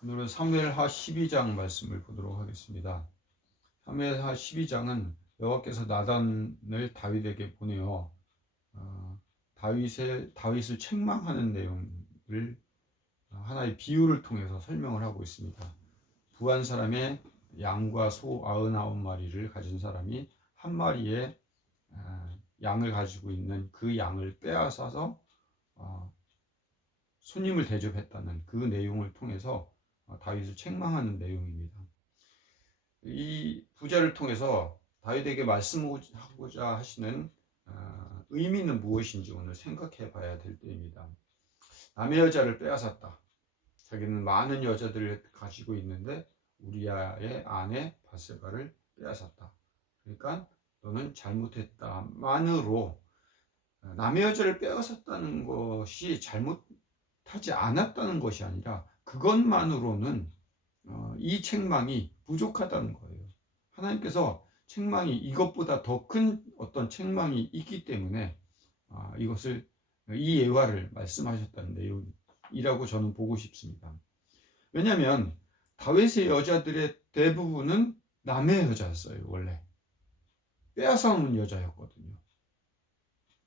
오늘은 사무엘하 12장 말씀을 보도록 하겠습니다. 사무엘하 12장은 여호와께서 나단을 다윗에게 보내어 다윗을 책망하는 내용을 하나의 비유를 통해서 설명을 하고 있습니다. 부한 사람의 양과 소 99마리를 가진 사람이 한 마리의 양을 가지고 있는 그 양을 빼앗아서 손님을 대접했다는 그 내용을 통해서 다윗을 책망하는 내용입니다. 이 부자를 통해서 다윗에게 말씀하고자 하시는 의미는 무엇인지 오늘 생각해 봐야 될 때입니다. 남의 여자를 빼앗았다. 자기는 많은 여자들을 가지고 있는데 우리아의 아내 바세바를 빼앗았다. 그러니까 너는 잘못했다만으로 남의 여자를 빼앗았다는 것이 잘못하지 않았다는 것이 아니라 그것만으로는 이 책망이 부족하다는 거예요. 하나님께서 책망이 이것보다 더 큰 어떤 책망이 있기 때문에 이 예화를 말씀하셨다는 내용이라고 저는 보고 싶습니다. 왜냐하면 다윗의 여자들의 대부분은 남의 여자였어요. 원래 빼앗아 온 여자였거든요.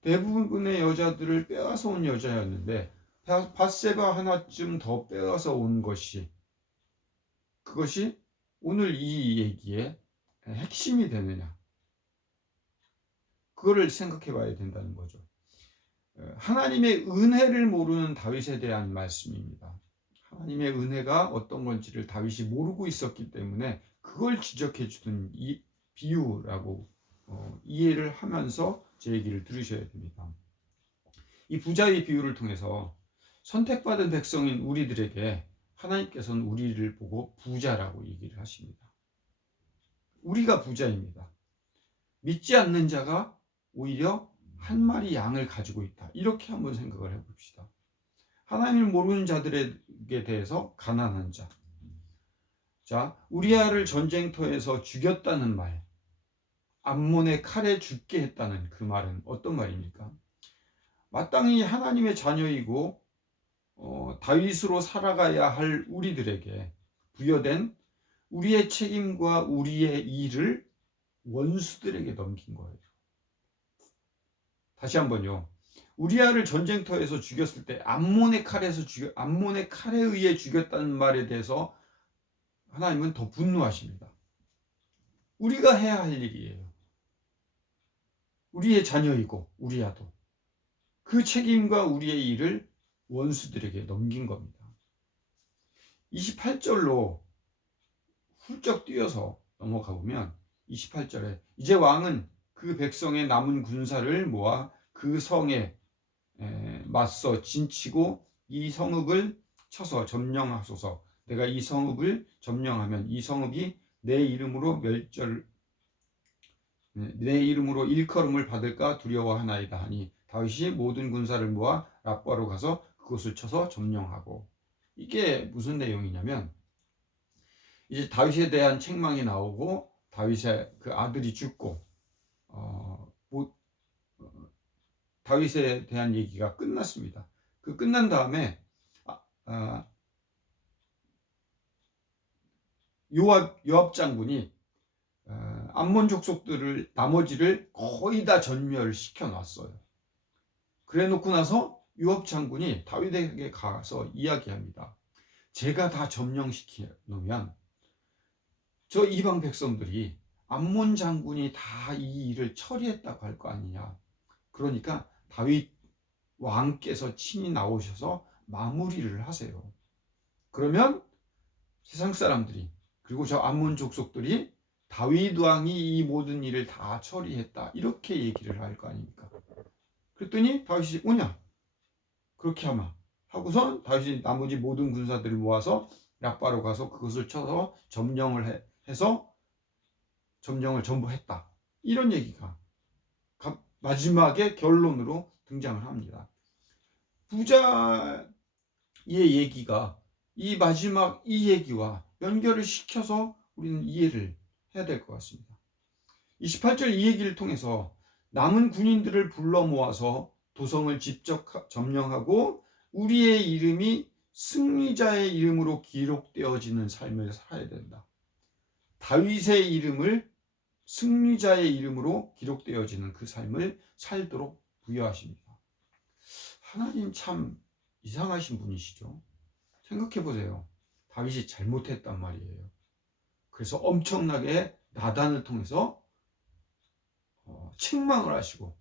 대부분의 여자들을 빼앗아 온 여자였는데 밧세바 하나쯤 더 빼앗아 온 그것이 오늘 이 얘기의 핵심이 되느냐, 그거를 생각해 봐야 된다는 거죠. 하나님의 은혜를 모르는 다윗에 대한 말씀입니다. 하나님의 은혜가 어떤 건지를 다윗이 모르고 있었기 때문에 그걸 지적해 주는 이 비유라고 이해를 하면서 제 얘기를 들으셔야 됩니다. 이 부자의 비유를 통해서 선택받은 백성인 우리들에게 하나님께서는 우리를 보고 부자라고 얘기를 하십니다. 우리가 부자입니다. 믿지 않는 자가 오히려 한 마리 양을 가지고 있다. 이렇게 한번 생각을 해봅시다. 하나님을 모르는 자들에게 대해서 가난한 자. 자, 우리아를 전쟁터에서 죽였다는 말, 암몬의 칼에 죽게 했다는 그 말은 어떤 말입니까? 마땅히 하나님의 자녀이고 다윗으로 살아가야 할 우리들에게 부여된 우리의 책임과 우리의 일을 원수들에게 넘긴 거예요. 다시 한번요. 우리아를 전쟁터에서 죽였을 때 암몬의 칼에 의해 죽였다는 말에 대해서 하나님은 더 분노하십니다. 우리가 해야 할 일이에요. 우리의 자녀이고 우리아도 그 책임과 우리의 일을 원수들에게 넘긴 겁니다. 28절로 훌쩍 뛰어서 넘어가 보면 28절에 이제 왕은 그 백성의 남은 군사를 모아 그 성에 맞서 진치고 이 성읍을 쳐서 점령하소서. 내가 이 성읍을 점령하면 이 성읍이 내 이름으로 일컬음을 받을까 두려워하나이다 하니 다윗이 모든 군사를 모아 랍바로 가서 그곳을 쳐서 점령하고. 이게 무슨 내용이냐면 이제 다윗에 대한 책망이 나오고 다윗의 그 아들이 죽고 다윗에 대한 얘기가 끝났습니다. 그 끝난 다음에 요압 장군이 암몬 족속들을 나머지를 거의 다 전멸시켜 놨어요. 그래 놓고 나서 요압 장군이 다윗에게 가서 이야기합니다. 제가 다 점령시켜 놓으면 저 이방 백성들이 암몬 장군이 다 이 일을 처리했다고 할 거 아니냐. 그러니까 다윗 왕께서 친히 나오셔서 마무리를 하세요. 그러면 세상 사람들이 그리고 저 암몬 족속들이 다윗 왕이 이 모든 일을 다 처리했다 이렇게 얘기를 할 거 아닙니까? 그랬더니 다윗이 오냐 그렇게 하마 하고선 다윗이 나머지 모든 군사들을 모아서 랍바로 가서 그것을 쳐서 점령을 해서 점령을 전부 했다. 이런 얘기가 마지막에 결론으로 등장을 합니다. 부자의 얘기가 이 마지막 이 얘기와 연결을 시켜서 우리는 이해를 해야 될 것 같습니다. 28절 이 얘기를 통해서 남은 군인들을 불러 모아서 도성을 직접 점령하고 우리의 이름이 승리자의 이름으로 기록되어지는 삶을 살아야 된다. 다윗의 이름을 승리자의 이름으로 기록되어지는 그 삶을 살도록 부여하십니다. 하나님 참 이상하신 분이시죠. 생각해 보세요. 다윗이 잘못했단 말이에요. 그래서 엄청나게 나단을 통해서 책망을 하시고,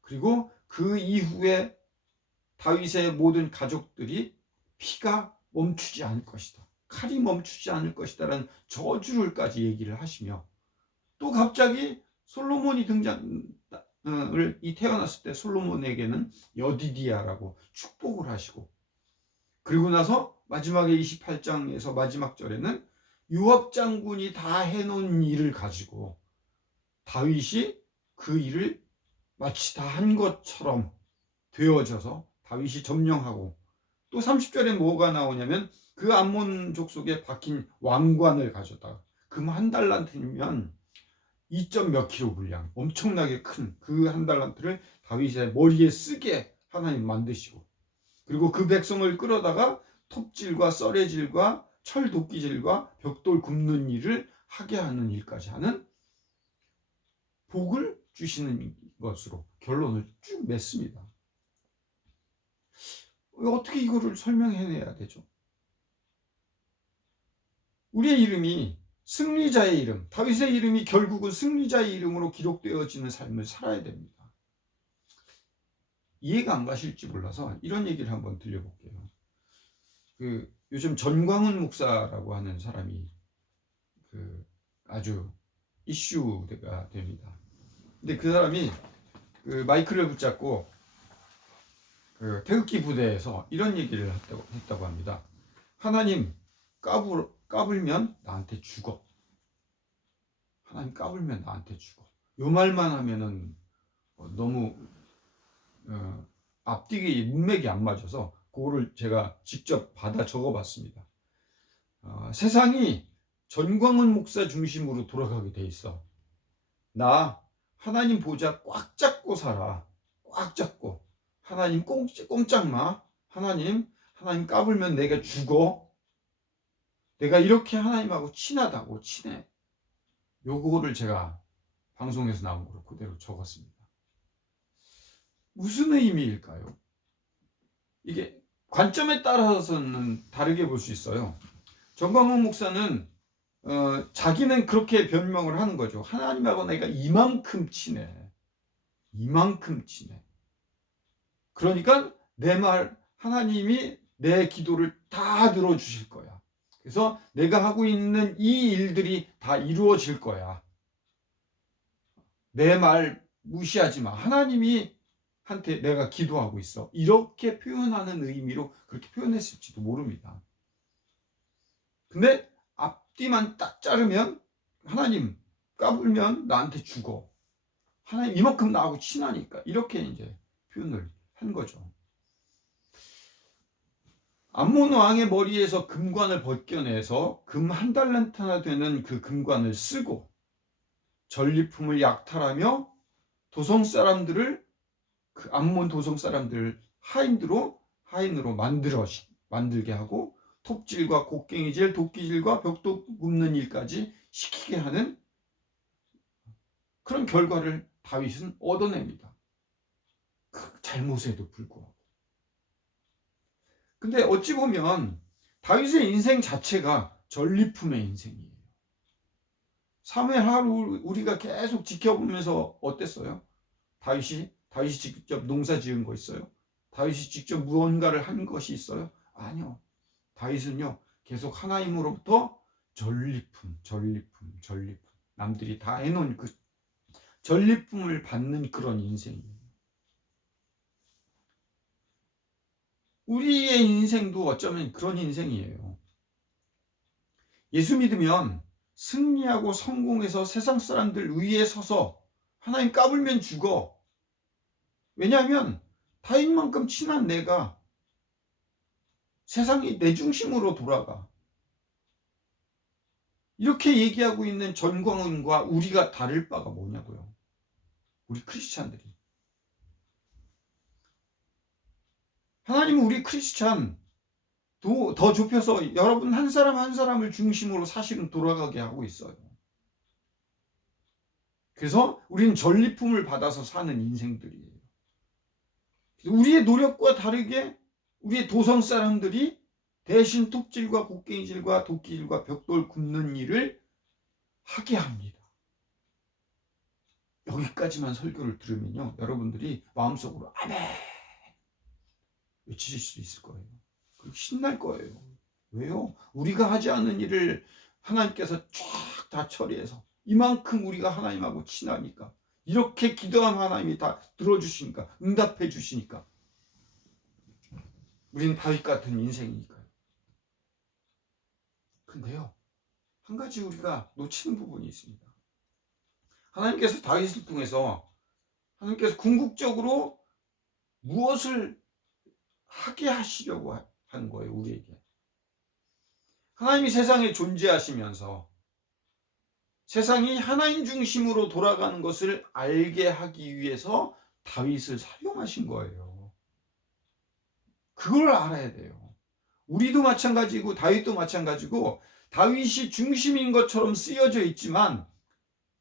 그리고 그 이후에 다윗의 모든 가족들이 피가 멈추지 않을 것이다, 칼이 멈추지 않을 것이다 라는 저주를까지 얘기를 하시며, 또 갑자기 솔로몬이 태어났을 때 솔로몬에게는 여디디아라고 축복을 하시고, 그리고 나서 마지막에 28장에서 마지막 절에는 요압 장군이 다 해놓은 일을 가지고 다윗이 그 일을 마치 다 한 것처럼 되어져서 다윗이 점령하고, 또 30절에 뭐가 나오냐면 그 암몬 족속에 박힌 왕관을 가져다가 금 한 달란트면 2점 몇 킬로 분량, 엄청나게 큰 그 한 달란트를 다윗의 머리에 쓰게 하나님 만드시고, 그리고 그 백성을 끌어다가 톱질과 썰애질과 철 도끼질과 벽돌 굽는 일을 하게 하는 일까지 하는 복을 주시는 것으로 결론을 쭉 맺습니다. 어떻게 이거를 설명해내야 되죠? 우리의 이름이 승리자의 이름, 다윗의 이름이 결국은 승리자의 이름으로 기록되어지는 삶을 살아야 됩니다. 이해가 안 가실지 몰라서 이런 얘기를 한번 들려볼게요. 요즘 전광훈 목사라고 하는 사람이 아주 이슈가 됩니다. 근데 그 사람이 마이크를 붙잡고 태극기 부대에서 이런 얘기를 했다고 합니다. 하나님 까불면 나한테 죽어. 하나님 까불면 나한테 죽어. 요 말만 하면은 너무 앞뒤가 문맥이 안 맞아서 그거를 제가 직접 받아 적어봤습니다. 세상이 전광훈 목사 중심으로 돌아가게 돼 있어. 나 하나님 보좌 꽉 잡고 살아. 꽉 잡고. 하나님 꼼짝 마. 하나님 까불면 내가 죽어. 내가 이렇게 하나님하고 친하다고, 친해. 요거를 제가 방송에서 나온 거로 그대로 적었습니다. 무슨 의미일까요? 이게 관점에 따라서는 다르게 볼 수 있어요. 전광훈 목사는 자기는 그렇게 변명을 하는 거죠. 하나님하고 내가 이만큼 친해. 이만큼 친해. 그러니까 하나님이 내 기도를 다 들어주실 거야. 그래서 내가 하고 있는 이 일들이 다 이루어질 거야. 내 말 무시하지 마. 하나님이 한테 내가 기도하고 있어. 이렇게 표현하는 의미로 그렇게 표현했을지도 모릅니다. 근데 앞뒤만 딱 자르면 하나님 까불면 나한테 죽어. 하나님 이만큼 나하고 친하니까. 이렇게 이제 표현을 한 거죠. 암몬 왕의 머리에서 금관을 벗겨내서 금 한 달란트나 되는 그 금관을 쓰고 전리품을 약탈하며 도성 사람들을 그 암몬 도성 사람들을 하인으로 만들게 하고 톱질과 곡괭이질, 도끼질과 벽돌 굽는 일까지 시키게 하는 그런 결과를 다윗은 얻어냅니다. 그 잘못에도 불구하고. 근데 어찌 보면 다윗의 인생 자체가 전리품의 인생이에요. 사무엘 하루 우리가 계속 지켜보면서 어땠어요? 다윗이 직접 농사 지은 거 있어요? 다윗이 직접 무언가를 한 것이 있어요? 아니요. 다윗은요, 계속 하나님으로부터 전리품. 남들이 다 해놓은 그 전리품을 받는 그런 인생이에요. 우리의 인생도 어쩌면 그런 인생이에요. 예수 믿으면 승리하고 성공해서 세상 사람들 위에 서서 하나님 까불면 죽어. 왜냐하면 다윗만큼 친한 내가 세상이 내 중심으로 돌아가. 이렇게 얘기하고 있는 전광훈과 우리가 다를 바가 뭐냐고요. 우리 크리스찬들이. 하나님은 우리 크리스찬 더 좁혀서 여러분 한 사람 한 사람을 중심으로 사실은 돌아가게 하고 있어요. 그래서 우리는 전리품을 받아서 사는 인생들이에요. 우리의 노력과 다르게 우리의 도성 사람들이 대신 톱질과 곡괭이질과 도끼질과 벽돌 굽는 일을 하게 합니다. 여기까지만 설교를 들으면요, 여러분들이 마음속으로 아멘 외치실 수 있을 거예요. 그리고 신날 거예요. 왜요? 우리가 하지 않는 일을 하나님께서 쫙 다 처리해서 이만큼 우리가 하나님하고 친하니까, 이렇게 기도하면 하나님이 다 들어주시니까, 응답해 주시니까 우리는 다윗 같은 인생이니까요. 근데요, 한 가지 우리가 놓치는 부분이 있습니다. 하나님께서 다윗을 통해서 하나님께서 궁극적으로 무엇을 하게 하시려고 하는 거예요, 우리에게. 하나님이 세상에 존재하시면서 세상이 하나님 중심으로 돌아가는 것을 알게 하기 위해서 다윗을 사용하신 거예요. 그걸 알아야 돼요. 우리도 마찬가지고 다윗도 마찬가지고, 다윗이 중심인 것처럼 쓰여져 있지만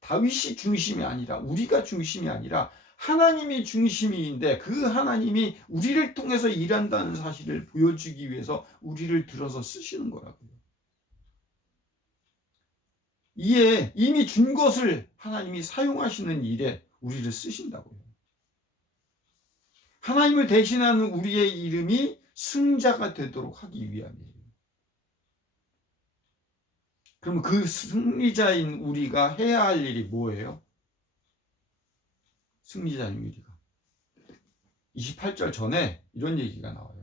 다윗이 중심이 아니라, 우리가 중심이 아니라 하나님이 중심인데, 그 하나님이 우리를 통해서 일한다는 사실을 보여주기 위해서 우리를 들어서 쓰시는 거라고요. 이에 이미 준 것을 하나님이 사용하시는 일에 우리를 쓰신다고요. 하나님을 대신하는 우리의 이름이 승자가 되도록 하기 위함이에요. 그럼 그 승리자인 우리가 해야 할 일이 뭐예요? 승리자인 우리가 28절 전에 이런 얘기가 나와요.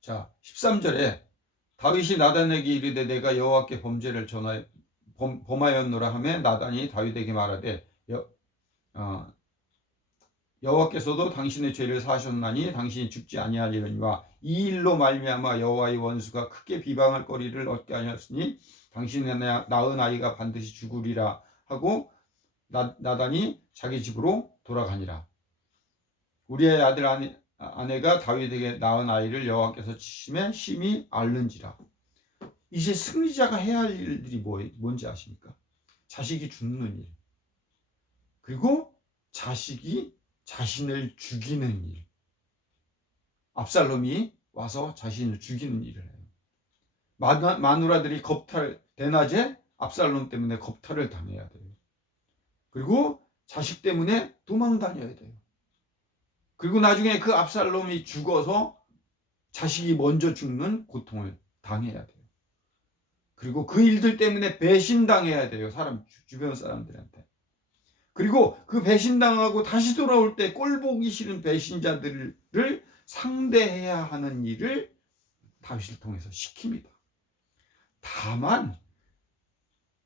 자, 13절에 다윗이 나단에게 이르되 내가 여호와께 범죄를 범하였노라 하며 나단이 다윗에게 말하되 여호와께서도 당신의 죄를 사하셨나니 당신이 죽지 아니하리로니와 이 일로 말미암아 여호와의 원수가 크게 비방할 거리를 얻게 하였으니 당신의 낳은 아이가 반드시 죽으리라 하고 나단이 자기 집으로 돌아가니라. 우리의 아들 아내가 다윗에게 낳은 아이를 여호와께서 치심에 심히 앓는지라. 이제 승리자가 해야 할 일들이 뭔지 아십니까? 자식이 죽는 일, 그리고 자식이 자신을 죽이는 일. 압살롬이 와서 자신을 죽이는 일을 해요. 마누라들이 대낮에 압살롬 때문에 겁탈을 당해야 돼요. 그리고 자식 때문에 도망 다녀야 돼요. 그리고 나중에 그 압살롬이 죽어서 자식이 먼저 죽는 고통을 당해야 돼요. 그리고 그 일들 때문에 배신당해야 돼요. 주변 사람들한테. 그리고 그 배신당하고 다시 돌아올 때 꼴보기 싫은 배신자들을 상대해야 하는 일을 다윗을 통해서 시킵니다. 다만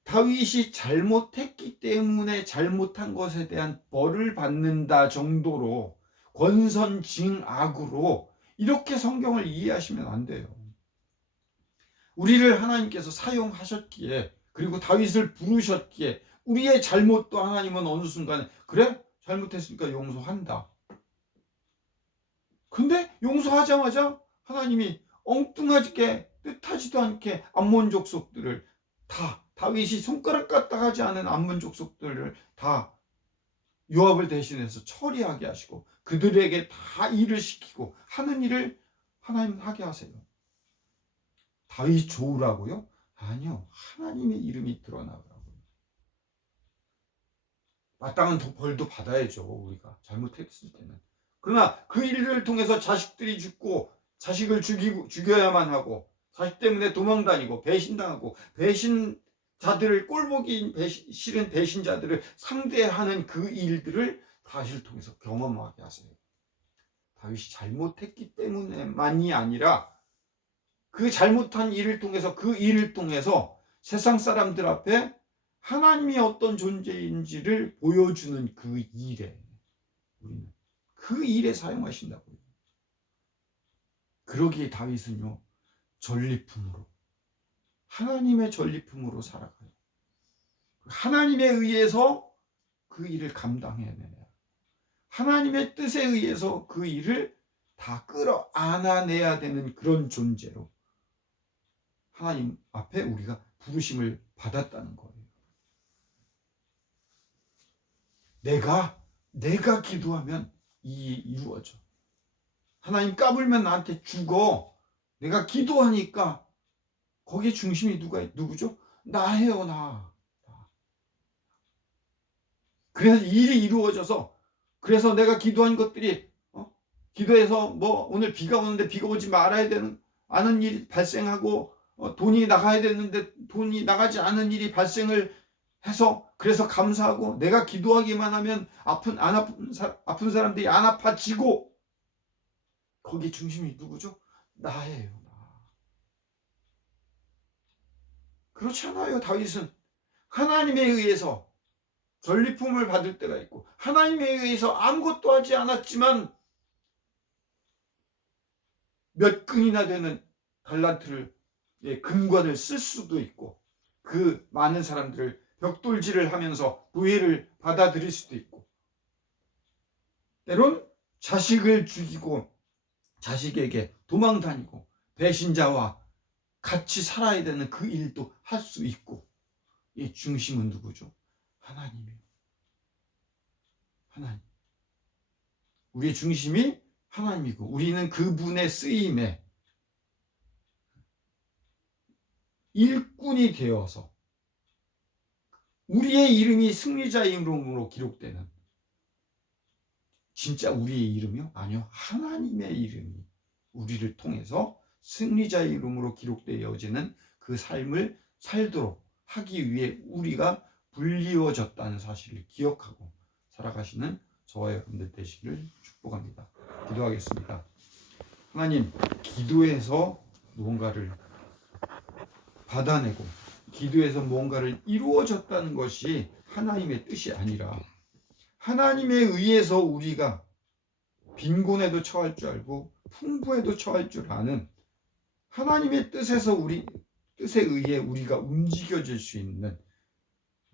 다윗이 잘못했기 때문에 잘못한 것에 대한 벌을 받는다 정도로 권선징악으로 이렇게 성경을 이해하시면 안 돼요. 우리를 하나님께서 사용하셨기에, 그리고 다윗을 부르셨기에, 우리의 잘못도 하나님은 어느 순간에 그래? 잘못했으니까 용서한다. 근데 용서하자마자 하나님이 엉뚱하게 뜻하지도 않게 암몬 족속들을 다, 다윗이 손가락 까딱 하지 않은 암몬 족속들을 다 요압을 대신해서 처리하게 하시고 그들에게 다 일을 시키고 하는 일을 하나님 하게 하세요. 다윗 좋으라고요? 아니요. 하나님의 이름이 드러나더라고요. 마땅한 벌도 받아야죠. 우리가 잘못했을 때는. 그러나 그 일을 통해서 자식들이 죽고 자식을 죽여야만 하고 자식 때문에 도망다니고 배신당하고 배신자들을 꼴보기 싫은 배신자들을 상대하는 그 일들을 다윗을 통해서 경험하게 하세요. 다윗이 잘못했기 때문에만이 아니라 그 잘못한 일을 통해서, 그 일을 통해서 세상 사람들 앞에 하나님이 어떤 존재인지를 보여주는 그 일에, 우리는 그 일에 사용하신다고요. 그러기에 다윗은요, 전리품으로 하나님의 전리품으로 살아가요. 하나님에 의해서 그 일을 감당해내야 하나님의 뜻에 의해서 그 일을 다 끌어안아내야 되는 그런 존재로 하나님 앞에 우리가 부르심을 받았다는 거예요. 내가 기도하면 이 일이 이루어져. 하나님 까불면 나한테 죽어. 내가 기도하니까 거기에 중심이 누구죠? 나예요, 나. 그래서 일이 이루어져서, 그래서 내가 기도한 것들이 기도해서 뭐 오늘 비가 오는데 비가 오지 말아야 되는 않은 일이 발생하고 돈이 나가야 되는데 돈이 나가지 않은 일이 발생을 해서, 그래서 감사하고, 내가 기도하기만 하면 아픈 사람들이 안 아파지고, 거기 중심이 누구죠? 나예요, 나. 그렇지 않아요. 다윗은 하나님에 의해서 전리품을 받을 때가 있고, 하나님에 의해서 아무것도 하지 않았지만 몇 근이나 되는 달란트를, 금관을 쓸 수도 있고, 그 많은 사람들을 벽돌질을 하면서 노예를 받아들일 수도 있고, 때론 자식을 죽이고 자식에게 도망 다니고 배신자와 같이 살아야 되는 그 일도 할 수 있고, 이 중심은 누구죠? 하나님이에요. 하나님. 우리의 중심이 하나님이고, 우리는 그분의 쓰임에 일꾼이 되어서 우리의 이름이 승리자의 이름으로 기록되는, 진짜 우리의 이름이요? 아니요. 하나님의 이름이 우리를 통해서 승리자의 이름으로 기록되어지는 그 삶을 살도록 하기 위해 우리가 불리워졌다는 사실을 기억하고 살아가시는 저와 여러분들 되시기를 축복합니다. 기도하겠습니다. 하나님, 기도해서 무언가를 받아내고 기도해서 무언가를 이루어졌다는 것이 하나님의 뜻이 아니라, 하나님에 의해서 우리가 빈곤에도 처할 줄 알고 풍부에도 처할 줄 아는 하나님의 뜻에서 우리 뜻에 의해 우리가 움직여질 수 있는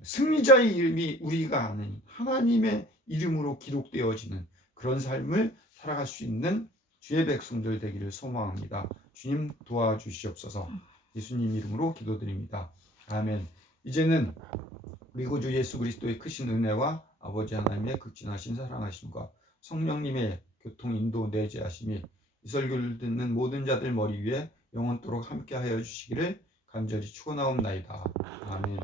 승리자의 이름이 우리가 아는 하나님의 이름으로 기록되어지는 그런 삶을 살아갈 수 있는 주의 백성들 되기를 소망합니다. 주님 도와주시옵소서. 예수님 이름으로 기도드립니다. 아멘. 이제는 우리 구주 예수 그리스도의 크신 은혜와 아버지 하나님의 극진하신 사랑하심과 성령님의 교통 인도 내재하심이 이 설교를 듣는 모든 자들 머리 위에 영원토록 함께하여 주시기를 간절히 축원하옵나이다. 아멘.